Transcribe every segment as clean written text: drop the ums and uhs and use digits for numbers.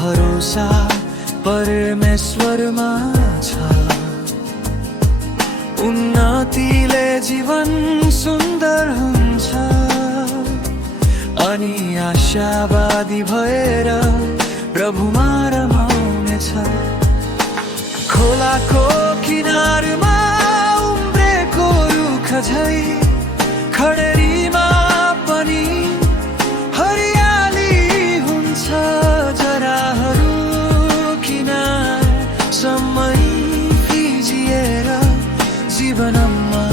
भरोसा परमेश्वरमा छ। उन्नतिले जीवन सुन्दर हुन्छ अनि आशावादी भएर प्रभुमा रमाउनेछ। खोलाको किनारमा उम्रेको रुख झै खडेरीमा पनि हरियाली हुन्छ। जराहरू किनारसम्मै फिजिएर जीवनमा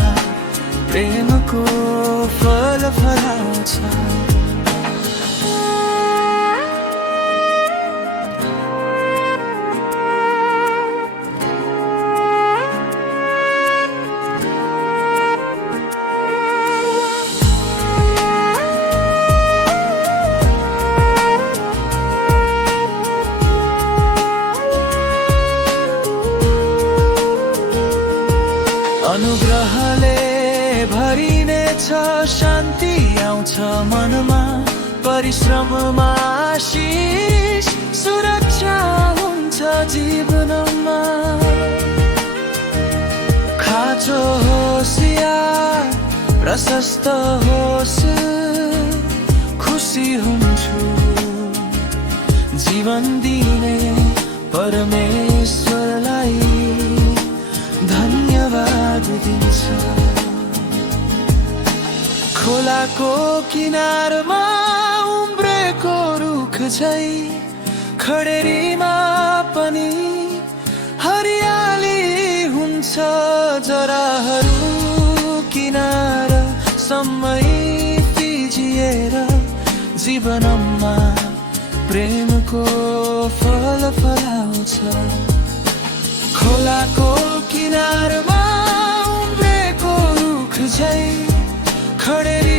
प्रेमको फल फलाउँछ। अनुग्रहले भरिनेछ, शान्ति आउँछ मनमा। परिश्रममा आशिष सुरक्षा हुन्छ जीवनमा। खाँचो होस् या प्रशस्त होस् खुसी हुन्छु। जीवन दिने परमेश्वरलाई धन्यवाद दिन्छ। खोलाको किनारमा उम्रेको रुख झै खडेरीमा पनि हरियाली हुन्छ। जराहरू किनारसम्मै फिजिएर जीवनमा प्रेमको फल फलाउँछ। खोलाको किनारमा उम्रेको रुख झै खडेरी